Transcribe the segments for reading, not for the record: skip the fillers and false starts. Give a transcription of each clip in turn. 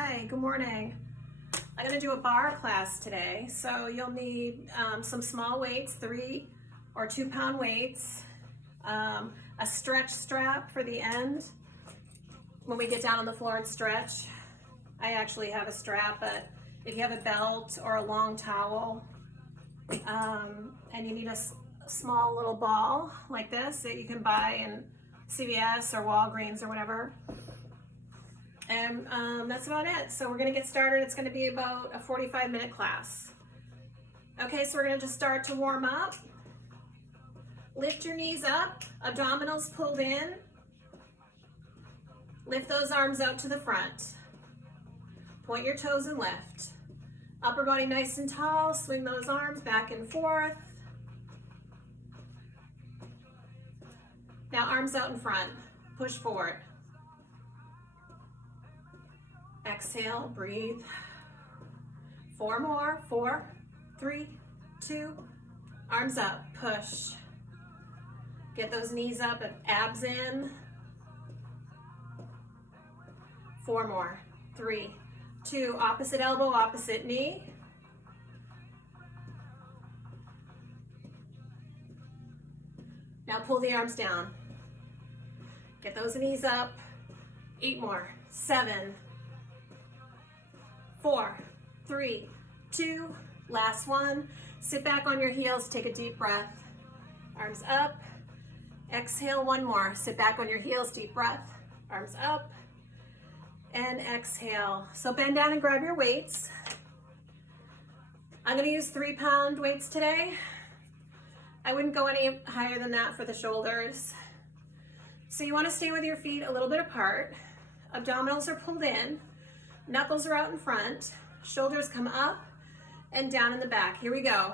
Hi, good morning. I'm going to do a bar class today, so you'll need some small weights, 3 or 2 pound weights, a stretch strap for the end when we get down on the floor and stretch. I actually have a strap, but if you have a belt or a long towel, and you need a small little ball like this that you can buy in CVS or Walgreens or whatever. And that's about it. So we're gonna get started. It's gonna be about a 45-minute class. Okay, so we're gonna just start to warm up. Lift your knees up, abdominals pulled in. Lift those arms out to the front. Point your toes and lift. Upper body nice and tall, swing those arms back and forth. Now arms out in front, push forward. Exhale, breathe. 4 more, 4, 3, 2, arms up, push. Get those knees up and abs in. 4 more, 3, 2, opposite elbow, opposite knee. Now pull the arms down. Get those knees up. 8 more, 7, 4, 3, 2, last one. Sit back on your heels, take a deep breath. Arms up. Exhale, 1 more. Sit back on your heels, deep breath. Arms up. And exhale. So bend down and grab your weights. I'm gonna use 3 pound weights today. I wouldn't go any higher than that for the shoulders. So you wanna stay with your feet a little bit apart. Abdominals are pulled in. Knuckles are out in front. Shoulders come up and down in the back. Here we go.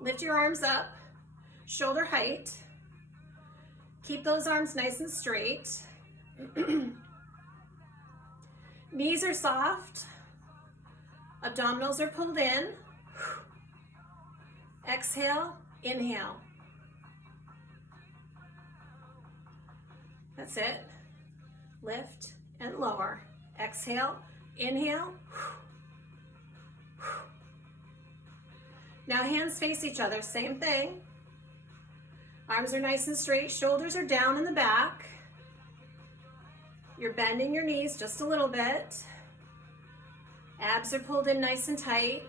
Lift your arms up, shoulder height. Keep those arms nice and straight. Knees are soft. Abdominals are pulled in. Exhale, inhale. That's it. Lift and lower. Exhale, inhale. Now hands face each other, same thing. Arms are nice and straight, shoulders are down in the back. You're bending your knees just a little bit. Abs are pulled in nice and tight.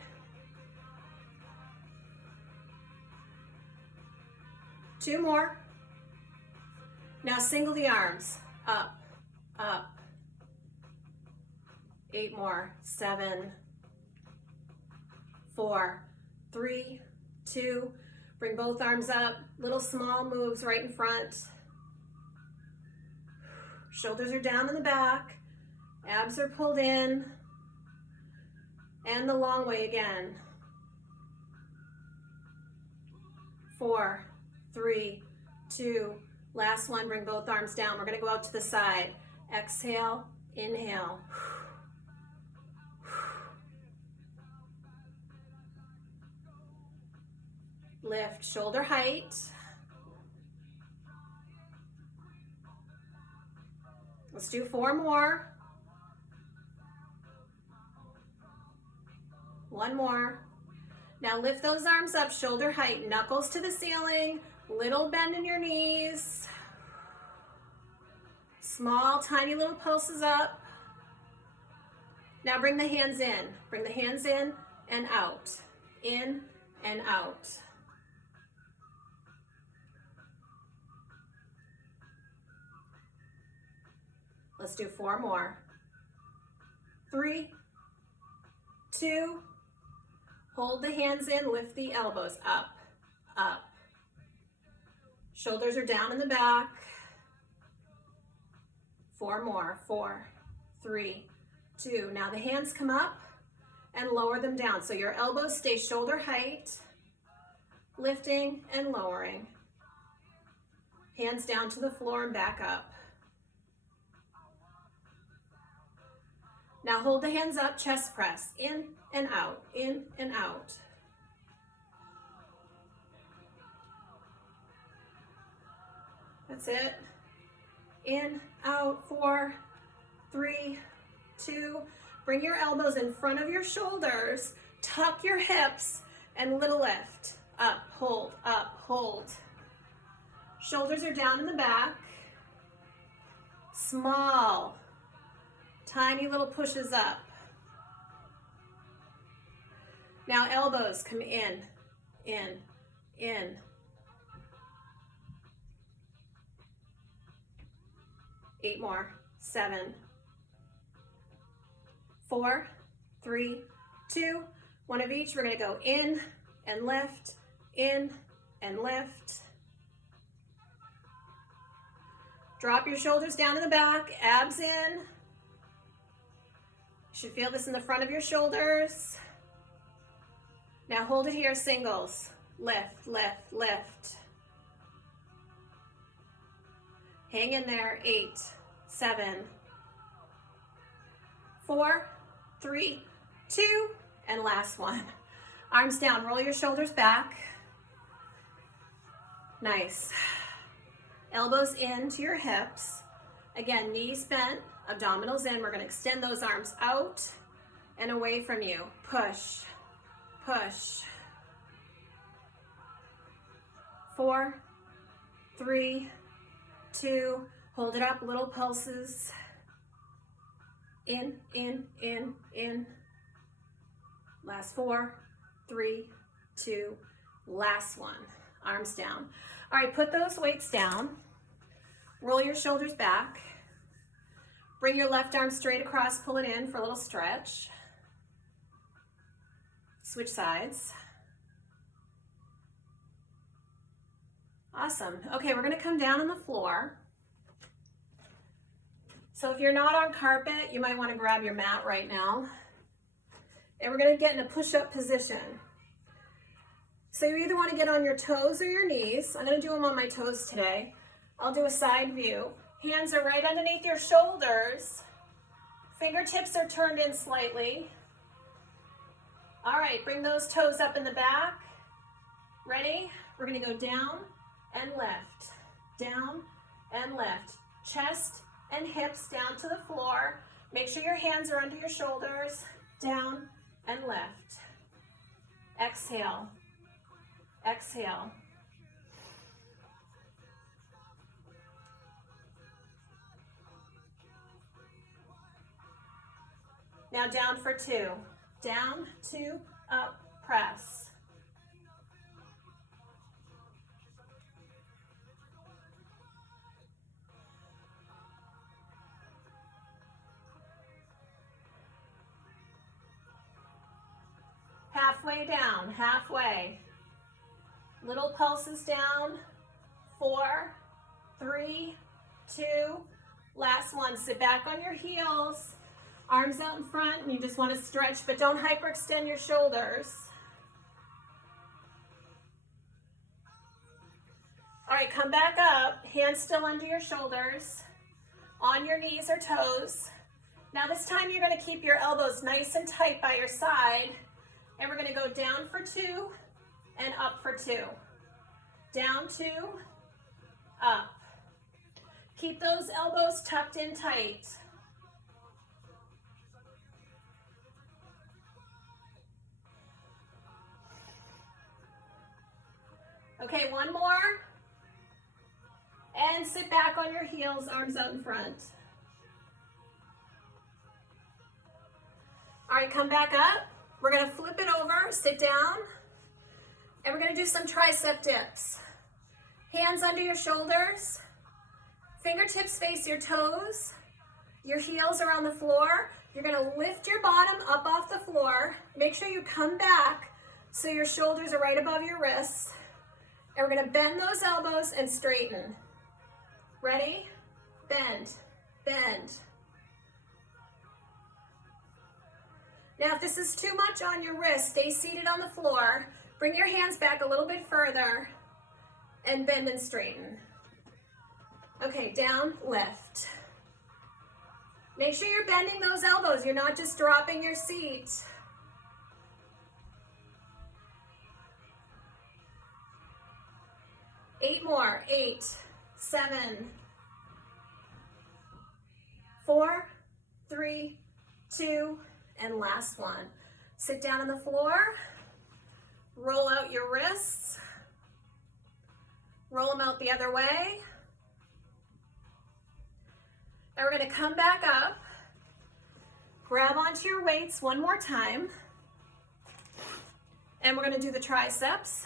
2 more. Now single the arms, up, up. 8 more, 7, 4, 3, 2, bring both arms up, little small moves right in front. Shoulders are down in the back, abs are pulled in, and the long way again. 4, 3, 2, last one, bring both arms down. We're gonna go out to the side. Exhale, inhale. Lift, shoulder height. Let's do 4 more. 1 more. Now lift those arms up, shoulder height, knuckles to the ceiling, little bend in your knees. Small, tiny little pulses up. Now bring the hands in. Bring the hands in and out. In and out. Let's do 4 more. 3, 2, hold the hands in, lift the elbows up, up. Shoulders are down in the back. 4 more, 4, 3, 2. Now the hands come up and lower them down. So your elbows stay shoulder height, lifting and lowering. Hands down to the floor and back up. Now hold the hands up, chest press, in and out, in and out. That's it. In, out, 4, 3, 2. Bring your elbows in front of your shoulders, tuck your hips, and little lift. Up, hold, up, hold. Shoulders are down in the back. Small, tiny little pushes up. Now elbows come in, in, in. 8 more, 7, 4, 3, 2, 1 of each. We're gonna go in and lift, in and lift. Drop your shoulders down in the back, abs in. You should feel this in the front of your shoulders. Now hold it here, singles. Lift, lift, lift. Hang in there, 8, 7, 4, 3, 2, and last one. Arms down, roll your shoulders back. Nice. Elbows into your hips. Again, knees bent, abdominals in. We're gonna extend those arms out and away from you. Push, push. 4, 3, 2, hold it up, little pulses. In, in, in, in. Last 4, 3, 2, last one. Arms down. All right, put those weights down. Roll your shoulders back. Bring your left arm straight across, pull it in for a little stretch. Switch sides. Awesome. Okay, we're gonna come down on the floor. So if you're not on carpet, you might wanna grab your mat right now. And we're gonna get in a push-up position. So you either wanna get on your toes or your knees. I'm gonna do them on my toes today. I'll do a side view. Hands are right underneath your shoulders. Fingertips are turned in slightly. All right, bring those toes up in the back. Ready? We're gonna go down and lift, down and lift. Chest and hips down to the floor. Make sure your hands are under your shoulders. Down and lift. Exhale, exhale. Now down for 2. Down, 2, up, press. Halfway down, halfway. Little pulses down. 4, 3, 2, last one. Sit back on your heels. Arms out in front, and you just want to stretch, but don't hyperextend your shoulders. All right, come back up. Hands still under your shoulders, on your knees or toes. Now this time you're going to keep your elbows nice and tight by your side, and we're going to go down for 2 and up for 2. Down 2, up. Keep those elbows tucked in tight. Okay, one more. And sit back on your heels, arms out in front. All right, come back up. We're gonna flip it over, sit down, and we're gonna do some tricep dips. Hands under your shoulders, fingertips face your toes, your heels are on the floor. You're gonna lift your bottom up off the floor. Make sure you come back so your shoulders are right above your wrists. And we're gonna bend those elbows and straighten. Ready? Bend, bend. Now if this is too much on your wrist, stay seated on the floor. Bring your hands back a little bit further and bend and straighten. Okay, down, lift. Make sure you're bending those elbows. You're not just dropping your seat. Eight more. 8, 7, 4, 3, 2, and last one. Sit down on the floor, roll out your wrists, roll them out the other way. And we're gonna come back up, grab onto your weights one more time, and we're gonna do the triceps.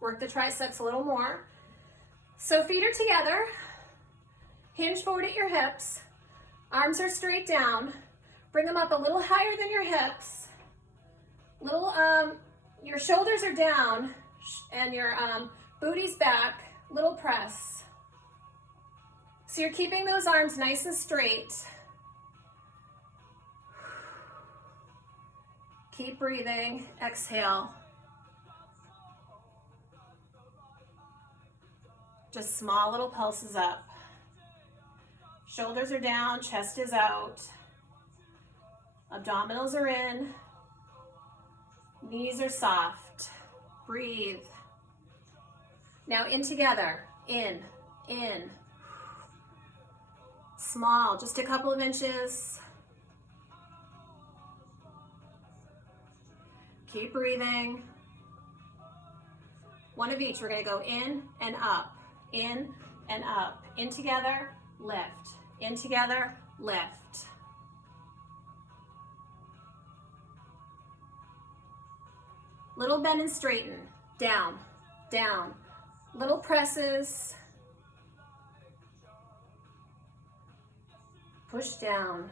Work the triceps a little more. So feet are together, hinge forward at your hips, arms are straight down, bring them up a little higher than your hips, your shoulders are down, and your booty's back, little press. So you're keeping those arms nice and straight. Keep breathing, exhale. Just small little pulses up. Shoulders are down, chest is out. Abdominals are in. Knees are soft. Breathe. Now in together, in. Small, just a couple of inches. Keep breathing. One of each, we're gonna go in and up, in and up. In together, lift. In together, lift. Little bend and straighten, down, down. Little presses. Push down.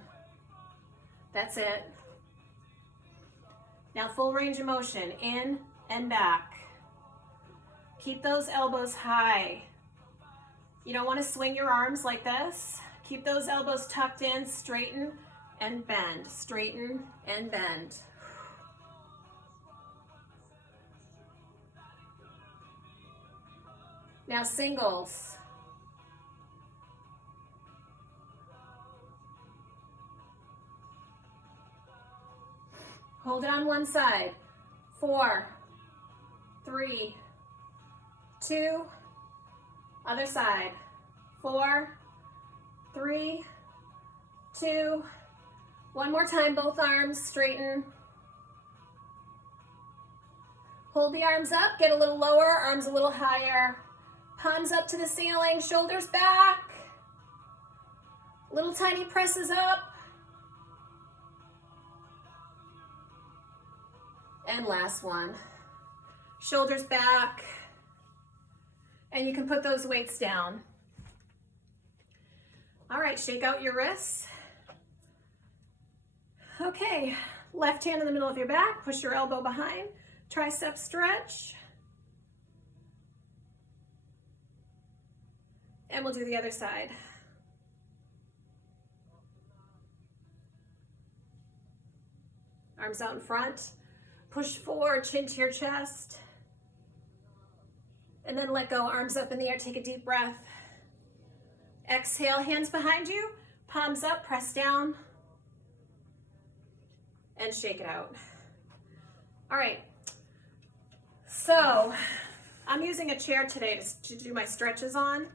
That's it. Now full range of motion, in and back. Keep those elbows high. You don't want to swing your arms like this. Keep those elbows tucked in, straighten and bend, straighten and bend. Now singles. Hold it on one side. 4, 3, 2, other side. 4, 3, 2, one more time, both arms straighten. Hold the arms up, get a little lower, arms a little higher. Palms up to the ceiling, shoulders back. Little tiny presses up. And last one. Shoulders back. And you can put those weights down. All right, shake out your wrists. Okay, left hand in the middle of your back, push your elbow behind, tricep stretch. And we'll do the other side. Arms out in front. Push forward, chin to your chest. And then let go, arms up in the air, take a deep breath. Exhale, hands behind you, palms up, press down. And shake it out. All right, so I'm using a chair today to do my stretches on.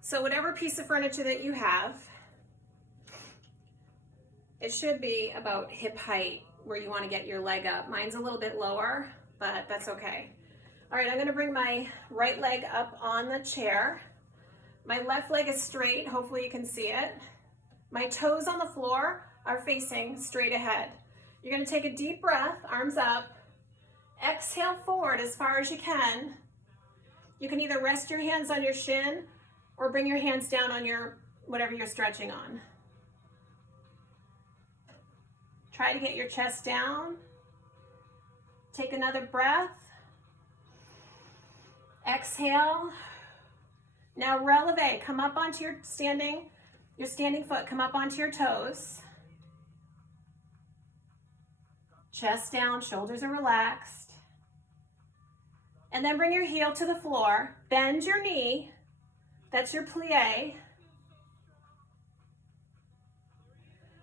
So whatever piece of furniture that you have, it should be about hip height where you want to get your leg up. Mine's a little bit lower, but that's okay. All right, I'm gonna bring my right leg up on the chair. My left leg is straight, hopefully you can see it. My toes on the floor are facing straight ahead. You're gonna take a deep breath, arms up. Exhale forward as far as you can. You can either rest your hands on your shin or bring your hands down on your whatever you're stretching on. Try to get your chest down. Take another breath. Exhale. Now releve, come up onto your standing foot, come up onto your toes. Chest down, shoulders are relaxed. And then bring your heel to the floor, bend your knee, that's your plie.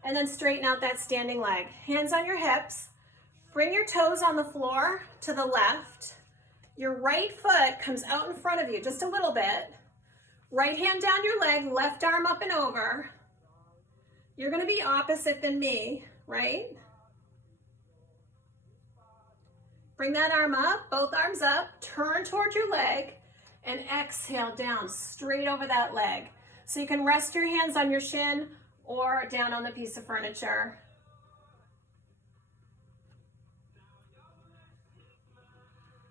And then straighten out that standing leg. Hands on your hips, bring your toes on the floor to the left. Your right foot comes out in front of you just a little bit. Right hand down your leg, left arm up and over. You're gonna be opposite than me, right? Bring that arm up, both arms up, turn towards your leg, and exhale down straight over that leg. So you can rest your hands on your shin or down on the piece of furniture.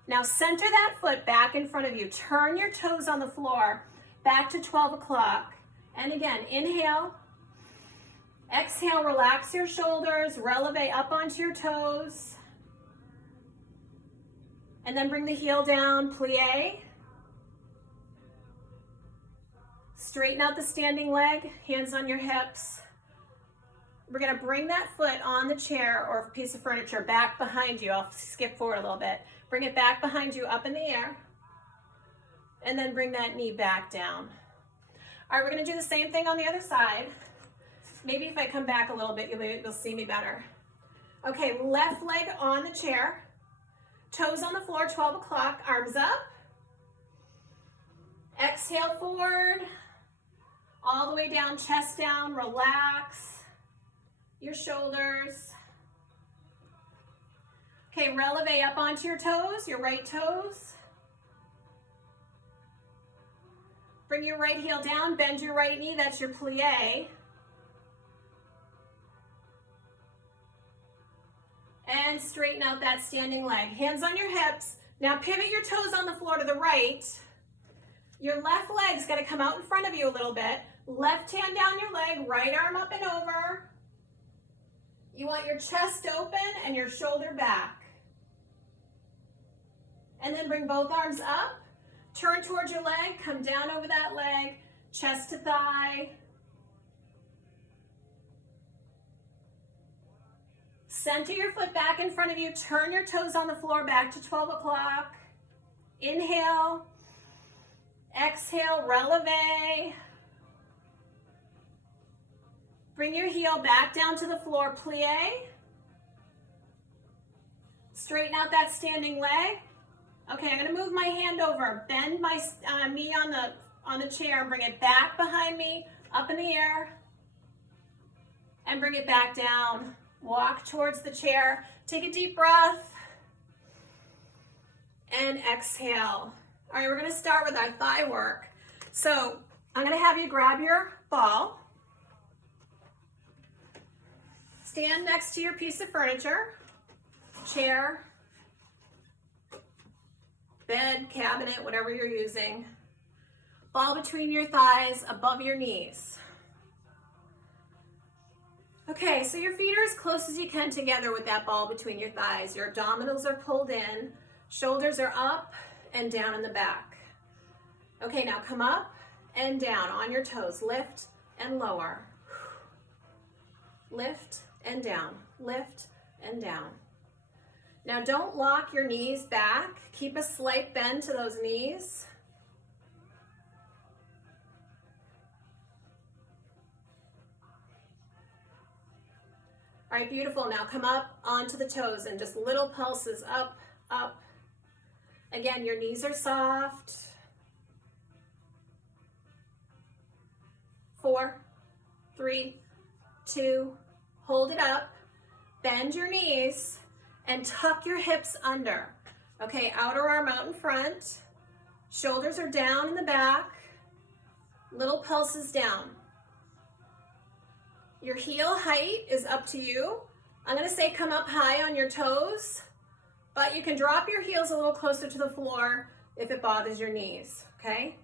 Now center that foot back in front of you. Turn your toes on the floor back to 12 o'clock. And again, inhale. Exhale, relax your shoulders, releve up onto your toes. And then bring the heel down, plie. Straighten out the standing leg, hands on your hips. We're gonna bring that foot on the chair or piece of furniture back behind you. I'll skip forward a little bit. Bring it back behind you, up in the air. And then bring that knee back down. All right, we're gonna do the same thing on the other side. Maybe if I come back a little bit, you'll see me better. Okay, left leg on the chair. Toes on the floor, 12 o'clock, arms up. Exhale forward, all the way down, chest down, relax your shoulders. Okay, releve up onto your toes, your right toes. Bring your right heel down, bend your right knee, that's your plie. And straighten out that standing leg. Hands on your hips. Now pivot your toes on the floor to the right. Your left leg's gonna come out in front of you a little bit. Left hand down your leg, right arm up and over. You want your chest open and your shoulder back. And then bring both arms up. Turn towards your leg, come down over that leg, chest to thigh. Center your foot back in front of you. Turn your toes on the floor back to 12 o'clock. Inhale. Exhale, releve. Bring your heel back down to the floor, plie. Straighten out that standing leg. Okay, I'm gonna move my hand over. Bend my knee on the chair. Bring it back behind me, up in the air. And bring it back down. Walk towards the chair. Take a deep breath. And exhale. All right, we're gonna start with our thigh work. So I'm gonna have you grab your ball. Stand next to your piece of furniture, chair, bed, cabinet, whatever you're using. Ball between your thighs, above your knees. Okay, so your feet are as close as you can together with that ball between your thighs. Your abdominals are pulled in, shoulders are up and down in the back. Okay, now come up and down on your toes. Lift and lower. Lift and down. Lift and down. Now don't lock your knees back. Keep a slight bend to those knees. All right, beautiful. Now come up onto the toes and just little pulses up, up. Again, your knees are soft. 4, 3, 2, hold it up. Bend your knees and tuck your hips under. Okay, outer arm out in front. Shoulders are down in the back. Little pulses down. Your heel height is up to you. I'm gonna say come up high on your toes, but you can drop your heels a little closer to the floor if it bothers your knees, okay?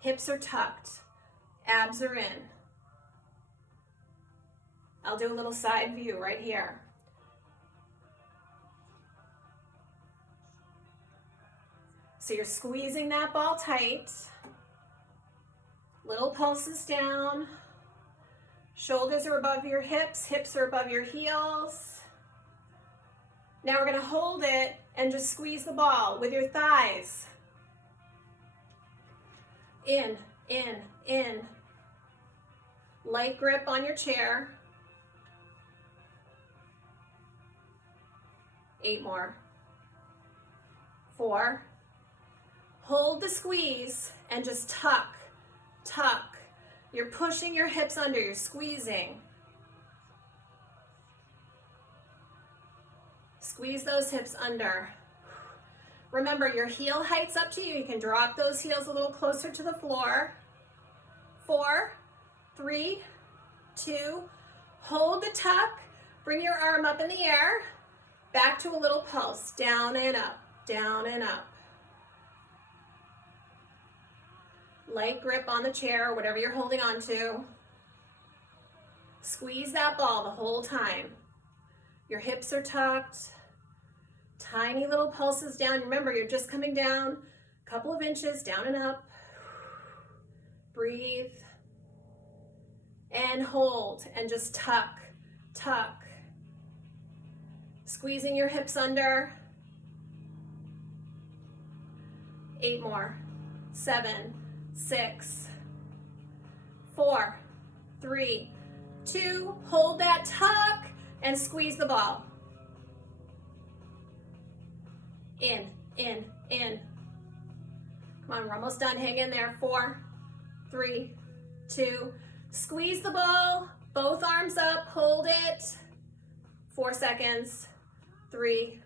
Hips are tucked, abs are in. I'll do a little side view right here. So you're squeezing that ball tight. Little pulses down. Shoulders are above your hips, hips are above your heels. Now we're gonna hold it and just squeeze the ball with your thighs. In, in, in. Light grip on your chair. 8 more. 4. Hold the squeeze and just tuck, tuck You're pushing your hips under, you're squeezing. Squeeze those hips under. Remember, your heel height's up to you. You can drop those heels a little closer to the floor. 4, 3, 2, hold the tuck. Bring your arm up in the air. Back to a little pulse. Down and up, down and up. Light grip on the chair or whatever you're holding on to. Squeeze that ball the whole time. Your hips are tucked. Tiny little pulses down. Remember, you're just coming down a couple of inches, down and up. Breathe. And hold. And just tuck, tuck. Squeezing your hips under. 8 more. 7, 6, 4, 3, 2. Hold that tuck and squeeze the ball. In, in, in. Come on, we're almost done. Hang in there. 4, 3, 2. Squeeze the ball. Both arms up. Hold it. 4 seconds. 3,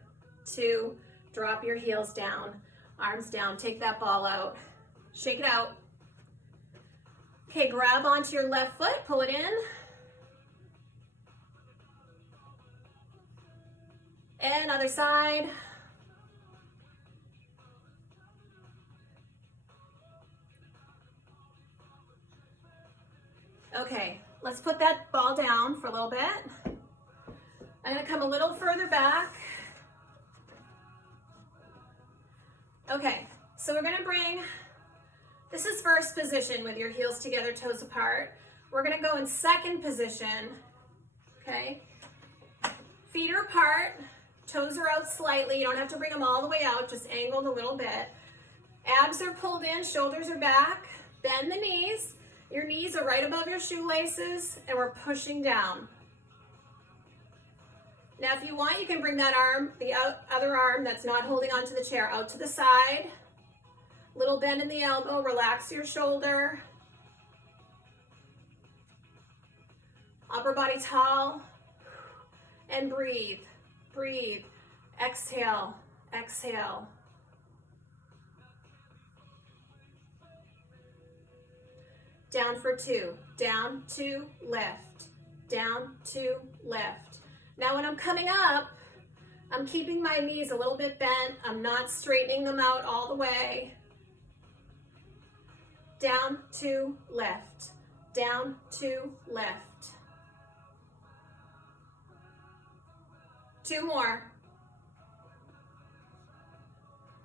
2. Drop your heels down. Arms down. Take that ball out. Shake it out. Okay, grab onto your left foot. Pull it in. And other side. Okay, let's put that ball down for a little bit. I'm gonna come a little further back. Okay, so we're gonna bring, this is first position with your heels together, toes apart. We're gonna go in second position, okay? Feet are apart, toes are out slightly. You don't have to bring them all the way out, just angled a little bit. Abs are pulled in, shoulders are back. Bend the knees. Your knees are right above your shoelaces, and we're pushing down. Now, if you want, you can bring that arm, the other arm that's not holding onto the chair, out to the side. Little bend in the elbow, relax your shoulder. Upper body tall, and breathe, breathe. Exhale, exhale. Down for 2, down, 2, lift, down, 2, lift. Now when I'm coming up, I'm keeping my knees a little bit bent. I'm not straightening them out all the way. Down, 2, lift, down, 2, lift. 2 more.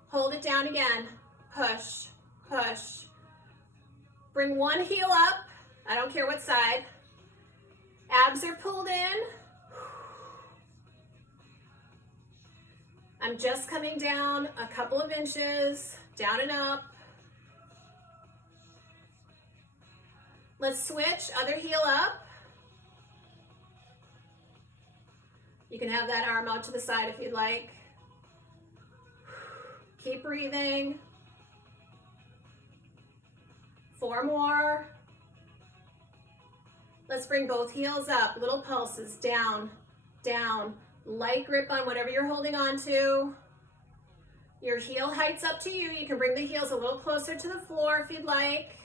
Hold it down again. Push, push. Bring one heel up. I don't care what side. Abs are pulled in. I'm just coming down a couple of inches, down and up. Let's switch, other heel up. You can have that arm out to the side if you'd like. Keep breathing. 4 more. Let's bring both heels up, little pulses, down, down. Light grip on whatever you're holding on to. Your heel height's up to you. You can bring the heels a little closer to the floor if you'd like.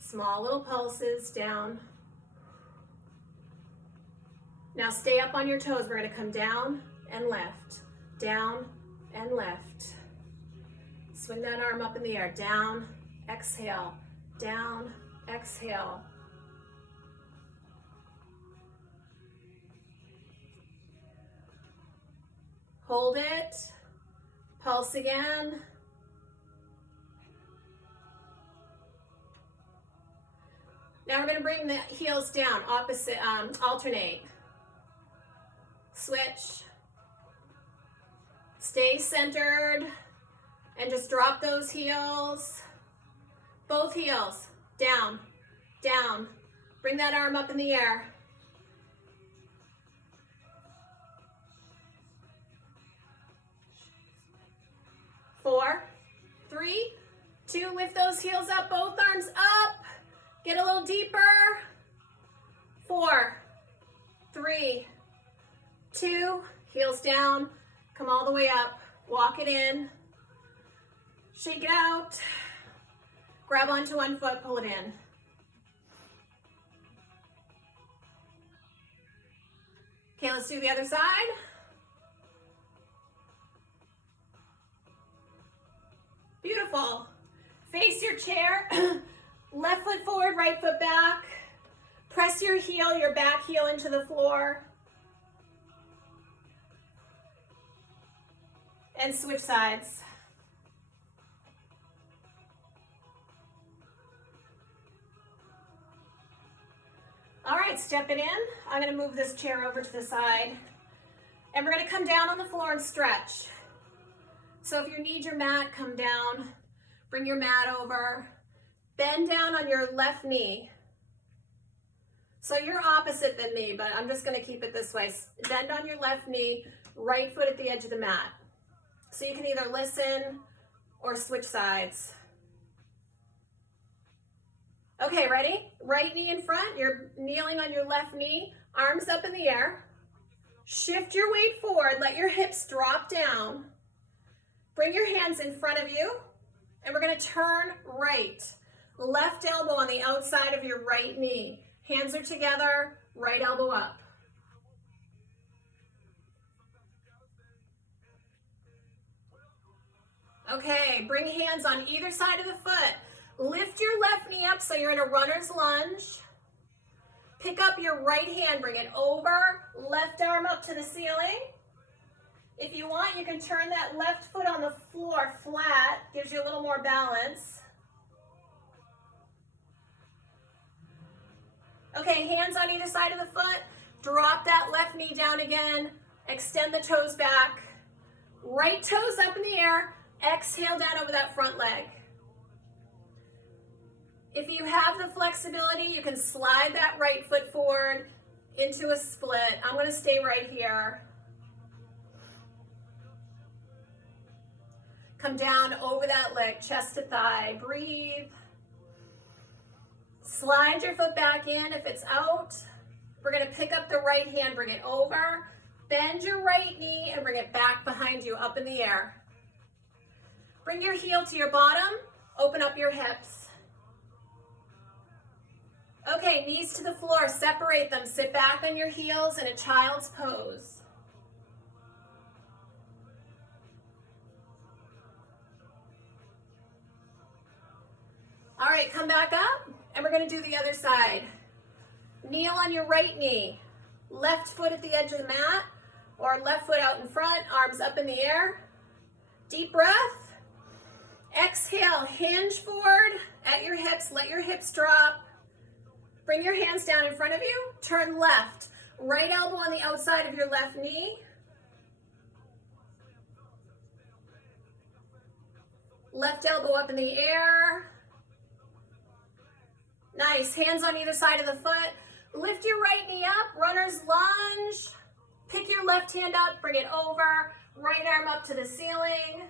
Small little pulses, down. Now stay up on your toes. We're gonna come down and lift, down and lift. Swing that arm up in the air, down, exhale, down, exhale. Hold it, pulse again. Now we're gonna bring the heels down, opposite, alternate. Switch. Stay centered and just drop those heels. Both heels, down, down. Bring that arm up in the air. Four, 3, 2, lift those heels up, both arms up. Get a little deeper. 4, 3, 2, heels down. Come all the way up. Walk it in. Shake it out. Grab onto one foot, pull it in. Okay, let's do the other side. Beautiful. Face your chair. Left foot forward, right foot back. Press your heel, your back heel into the floor. And switch sides. All right, step it in. I'm gonna move this chair over to the side. And we're gonna come down on the floor and stretch. So if you need your mat, come down. Bring your mat over. Bend down on your left knee. So you're opposite than me, but I'm just gonna keep it this way. Bend on your left knee, right foot at the edge of the mat. So you can either listen or switch sides. Okay, ready? Right knee in front, you're kneeling on your left knee, arms up in the air. Shift your weight forward, let your hips drop down. Bring your hands in front of you, and we're gonna turn right. Left elbow on the outside of your right knee. Hands are together, right elbow up. Okay, bring hands on either side of the foot. Lift your left knee up so you're in a runner's lunge. Pick up your right hand, bring it over, left arm up to the ceiling. If you want, you can turn that left foot on the floor flat, gives you a little more balance. Okay, hands on either side of the foot. Drop that left knee down again. Extend the toes back. Right toes up in the air. Exhale down over that front leg. If you have the flexibility, you can slide that right foot forward into a split. I'm going to stay right here. Come down over that leg, chest to thigh. Breathe. Slide your foot back in. If it's out, we're going to pick up the right hand, bring it over. Bend your right knee and bring it back behind you, up in the air. Bring your heel to your bottom. Open up your hips. Okay, knees to the floor. Separate them. Sit back on your heels in a child's pose. All right, come back up, and we're going to do the other side. Kneel on your right knee. Left foot at the edge of the mat, or left foot out in front, arms up in the air. Deep breath. Exhale, hinge forward at your hips. Let your hips drop. Bring your hands down in front of you. Turn left. Right elbow on the outside of your left knee. Left elbow up in the air. Nice. Hands on either side of the foot. Lift your right knee up. Runner's lunge. Pick your left hand up. Bring it over. Right arm up to the ceiling.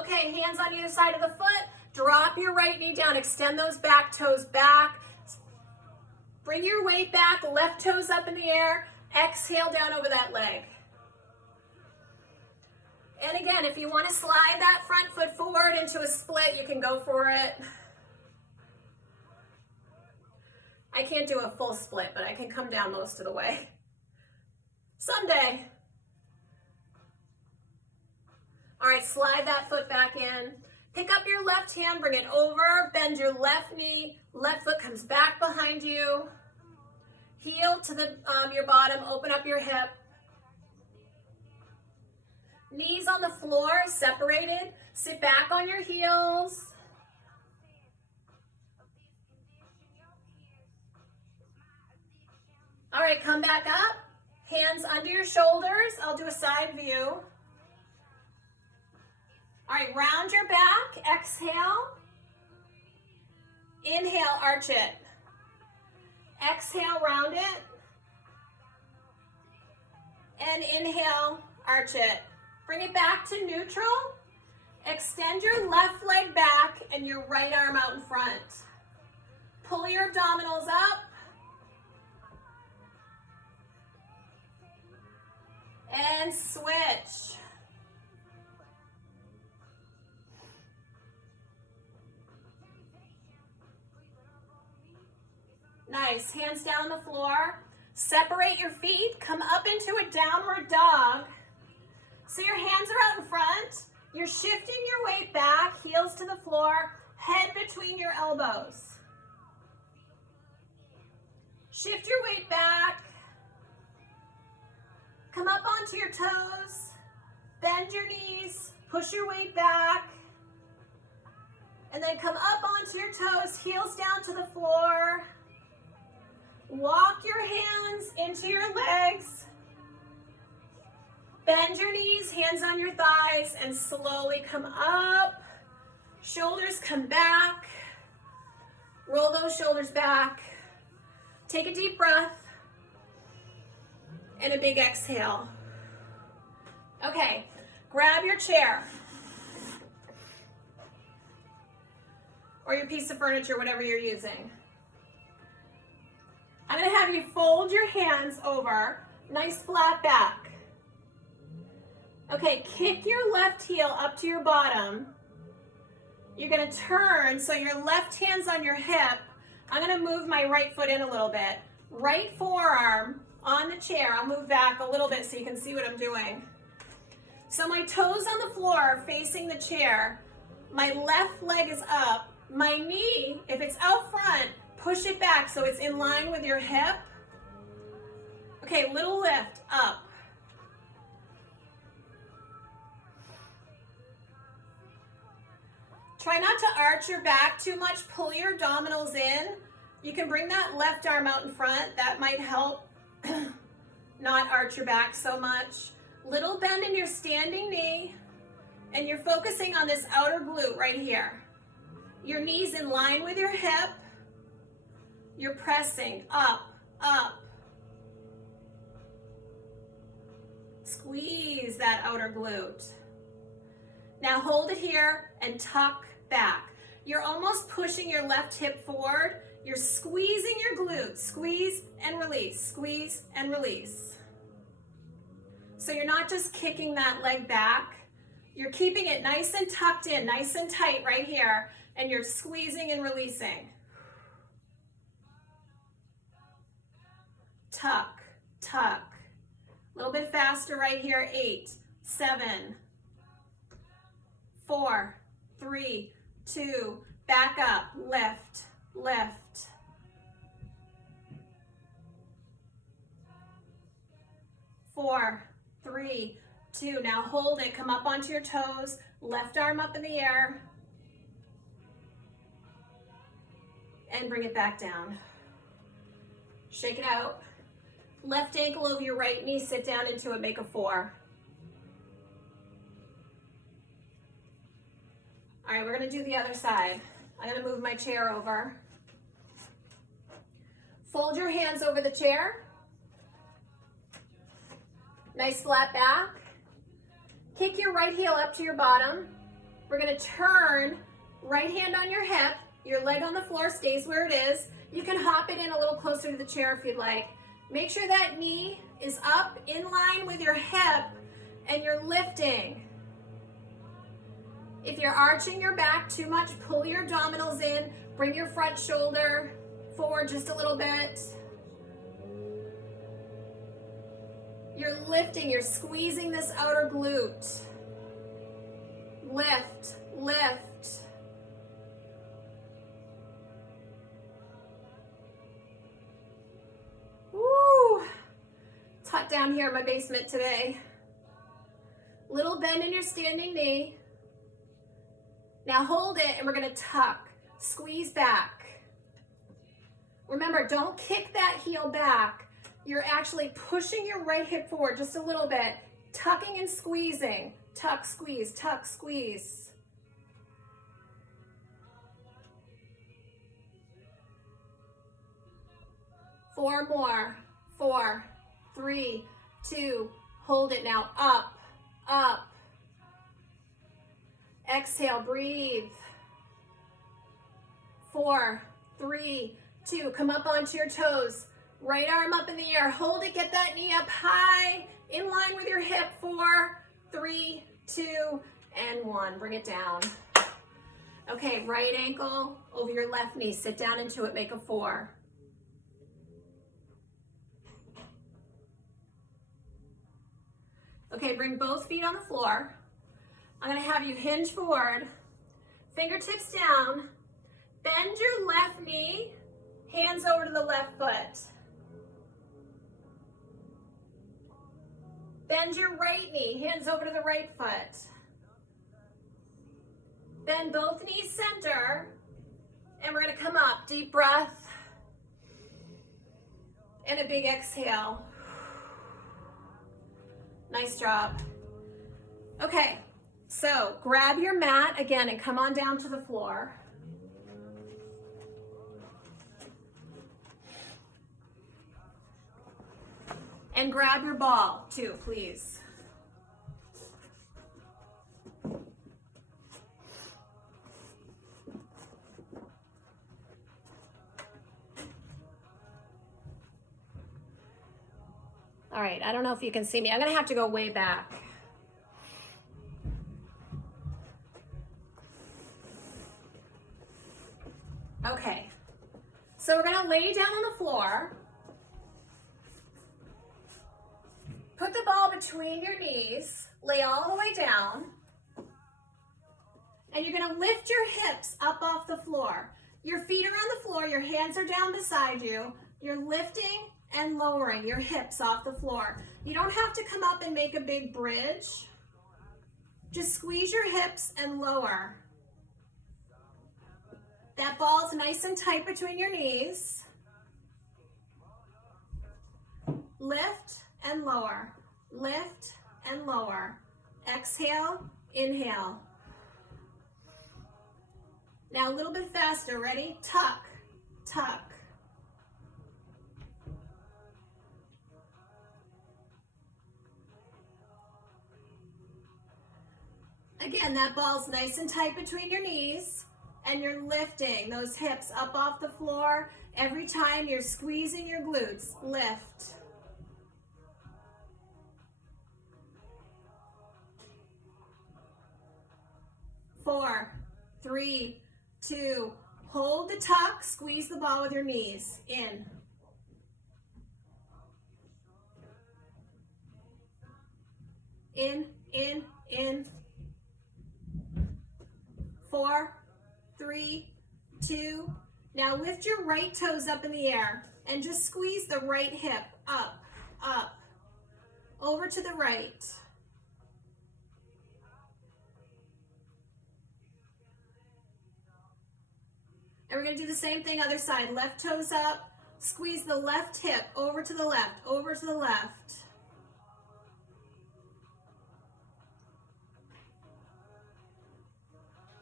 Okay, hands on either side of the foot. Drop your right knee down. Extend those back toes back. Bring your weight back. Left toes up in the air. Exhale down over that leg. And again, if you want to slide that front foot forward into a split, you can go for it. I can't do a full split, but I can come down most of the way. Someday. All right, slide that foot back in. Pick up your left hand, bring it over, bend your left knee. Left foot comes back behind you. Heel to your bottom, open up your hip. Knees on the floor, separated. Sit back on your heels. All right, come back up. Hands under your shoulders. I'll do a side view. All right, round your back. Exhale. Inhale, arch it. Exhale, round it. And inhale, arch it. Bring it back to neutral. Extend your left leg back and your right arm out in front. Pull your abdominals up. And switch. Nice, hands down on the floor. Separate your feet, come up into a downward dog. So your hands are out in front. You're shifting your weight back, heels to the floor, head between your elbows. Shift your weight back. Come up onto your toes. Bend your knees, push your weight back. And then come up onto your toes, heels down to the floor. Walk your hands into your legs. Bend your knees, hands on your thighs, and slowly come up. Shoulders come back. Roll those shoulders back. Take a deep breath. And a big exhale. Okay, grab your chair. Or your piece of furniture, whatever you're using. I'm gonna have you fold your hands over, nice flat back. Okay, kick your left heel up to your bottom. You're gonna turn, so your left hand's on your hip. I'm gonna move my right foot in a little bit. Right forearm on the chair. I'll move back a little bit so you can see what I'm doing. So my toes on the floor facing the chair. My left leg is up. My knee, if it's out front, push it back so it's in line with your hip. Okay, little lift, up. Try not to arch your back too much. Pull your abdominals in. You can bring that left arm out in front. That might help not arch your back so much. Little bend in your standing knee. And you're focusing on this outer glute right here. Your knee's in line with your hip. You're pressing up, up. Squeeze that outer glute. Now hold it here and tuck back. You're almost pushing your left hip forward. You're squeezing your glutes. Squeeze and release, squeeze and release. So you're not just kicking that leg back. You're keeping it nice and tucked in, nice and tight right here. And you're squeezing and releasing. Tuck, tuck. A little bit faster right here. 8, 7, 4, 3, 2, back up, lift, lift. Four, 3, 2. Now hold it, come up onto your toes, left arm up in the air. And bring it back down. Shake it out. Left ankle over your right knee, sit down into it, make a 4. All right, we're gonna do the other side. I'm gonna move my chair over. Fold your hands over the chair. Nice flat back. Kick your right heel up to your bottom. We're gonna turn, right hand on your hip, your leg on the floor stays where it is. You can hop it in a little closer to the chair if you'd like. Make sure that knee is up in line with your hip and you're lifting. If you're arching your back too much, pull your abdominals in, bring your front shoulder forward just a little bit. You're lifting, you're squeezing this outer glute. Lift, lift. Woo! It's hot down here in my basement today. Little bend in your standing knee. Now hold it and we're gonna tuck, squeeze back. Remember, don't kick that heel back. You're actually pushing your right hip forward just a little bit, tucking and squeezing. Tuck, squeeze, tuck, squeeze. Four more. 4, 3, 2, Hold it now, up, up. Exhale, breathe. 4, 3, 2, come up onto your toes. Right arm up in the air, hold it, get that knee up high, in line with your hip. 4, 3, 2, and 1, bring it down. Okay, right ankle over your left knee, sit down into it, make a 4. Okay, bring both feet on the floor. I'm gonna have you hinge forward, fingertips down, bend your left knee, hands over to the left foot. Bend your right knee, hands over to the right foot. Bend both knees center, and we're gonna come up, deep breath, and a big exhale. Nice job. Okay, so grab your mat again and come on down to the floor. And grab your ball too, please. All right, I don't know if you can see me. I'm gonna have to go way back. Okay, so we're gonna lay down on the floor. Put the ball between your knees, lay all the way down, and you're gonna lift your hips up off the floor. Your feet are on the floor, your hands are down beside you. You're lifting and lowering your hips off the floor. You don't have to come up and make a big bridge. Just squeeze your hips and lower. That ball's nice and tight between your knees. Lift and lower, lift and lower. Exhale, inhale. Now a little bit faster, ready? Tuck, tuck. Again, that ball's nice and tight between your knees, and you're lifting those hips up off the floor. Every time you're squeezing your glutes, lift. Four, 3, 2, hold the tuck, squeeze the ball with your knees, in. In, in, in. 4, 3, 2. Now lift your right toes up in the air and just squeeze the right hip up, up, over to the right. And we're gonna do the same thing other side. Left toes up, squeeze the left hip over to the left, over to the left.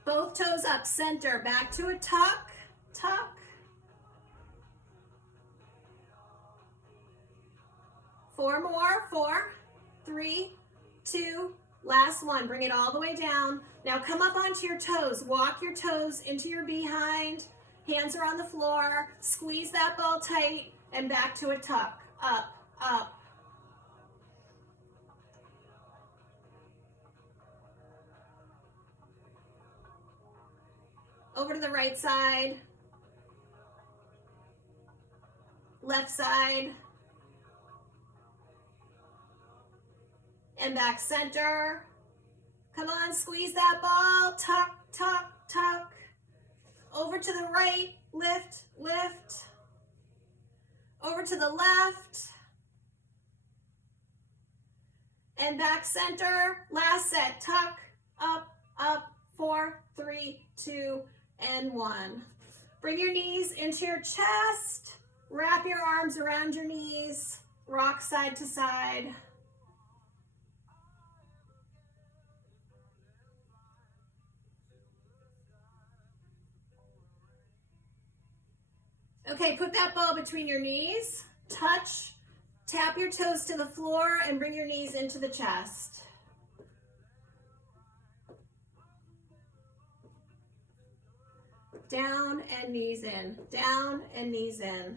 Both toes up, center, back to a tuck, tuck. 4 more, 4, 3, 2, last one. Bring it all the way down. Now come up onto your toes. Walk your toes into your behind. Hands are on the floor. Squeeze that ball tight and back to a tuck. Up, up. Over to the right side. Left side. And back center. Come on, squeeze that ball. Tuck, tuck, tuck. Over to the right. Lift, lift. Over to the left. And back center. Last set. Tuck, up, up. 4, 3, 2, and 1. Bring your knees into your chest. Wrap your arms around your knees. Rock side to side. Okay, put that ball between your knees. Touch, Tap your toes to the floor and bring your knees into the chest. Down and knees in, down and knees in.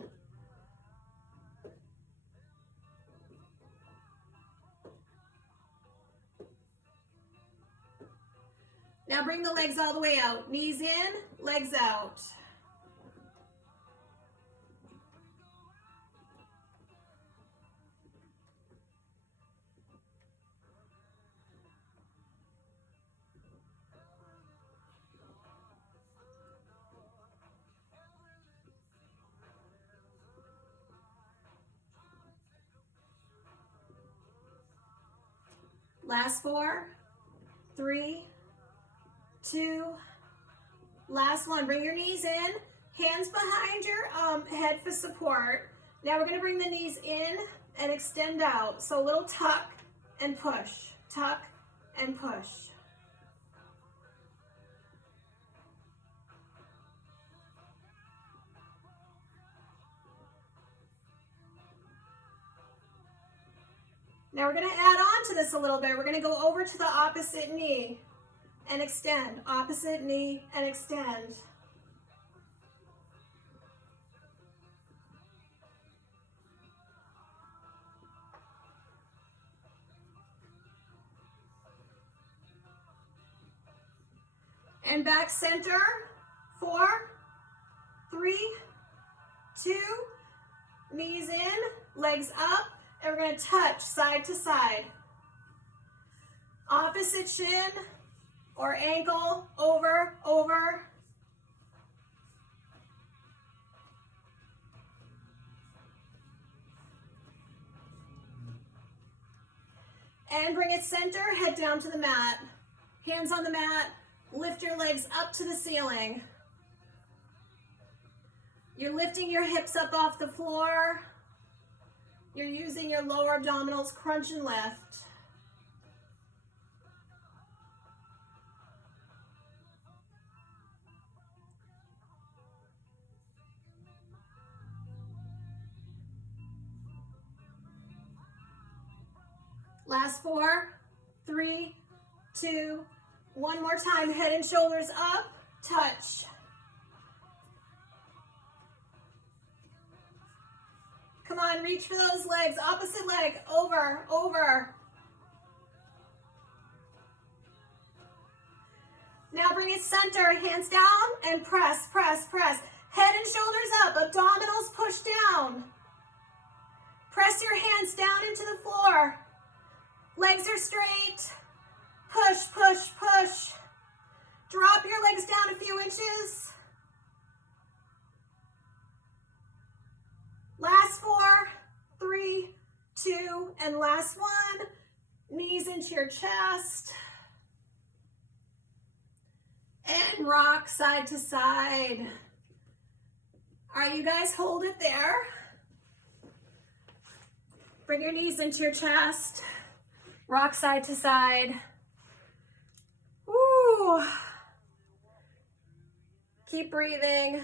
Now bring the legs all the way out. Knees in, legs out. Last 4, 3, 2, last one. Bring your knees in, hands behind your head for support. Now we're gonna bring the knees in and extend out. So a little tuck and push, tuck and push. Now we're gonna add on to this a little bit. We're gonna go over to the opposite knee and extend. Opposite knee and extend. And back center. 4, 3, 2, knees in, legs up. And we're gonna touch side to side. Opposite shin or ankle, over, over. And bring it center, head down to the mat. Hands on the mat, lift your legs up to the ceiling. You're lifting your hips up off the floor. You're using your lower abdominals, crunch and lift. Last 4, 3, 2, one more time. Head and shoulders up, touch. Come on, reach for those legs. Opposite leg, over, over. Now bring it center, hands down and press, press, press. Head and shoulders up, abdominals push down. Press your hands down into the floor. Legs are straight. Push, push, push. Drop your legs down a few inches. Last 4, 3, 2, and last one. Knees into your chest. And rock side to side. All right, you guys hold it there. Bring your knees into your chest. Rock side to side. Woo. Keep breathing.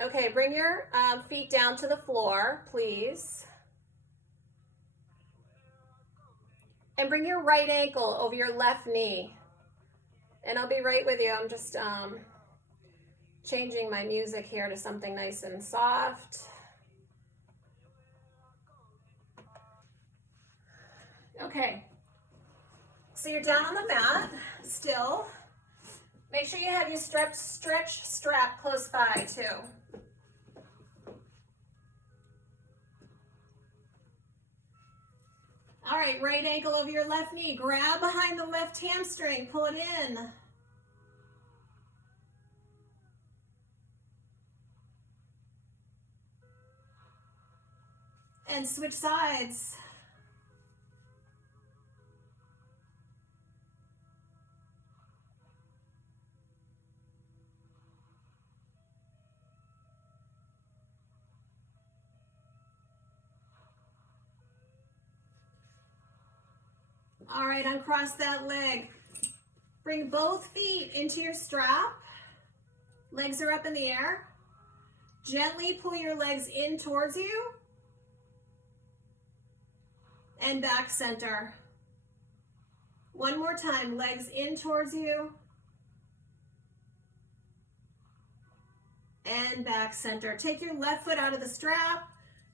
Okay, bring your feet down to the floor, please. And bring your right ankle over your left knee. And I'll be right with you. I'm just changing my music here to something nice and soft. Okay, so you're down on the mat still. Make sure you have your stretch strap close by too. All right, right ankle over your left knee. Grab behind the left hamstring, pull it in. And switch sides. All right, uncross that leg. Bring both feet into your strap. Legs are up in the air. Gently pull your legs in towards you and back center. One more time, legs in towards you and back center. Take your left foot out of the strap.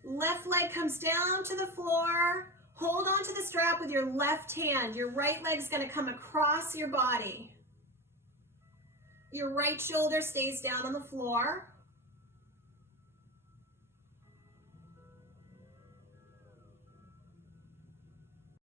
Left leg comes down to the floor. Hold on to the strap with your left hand. Your right leg's gonna come across your body. Your right shoulder stays down on the floor.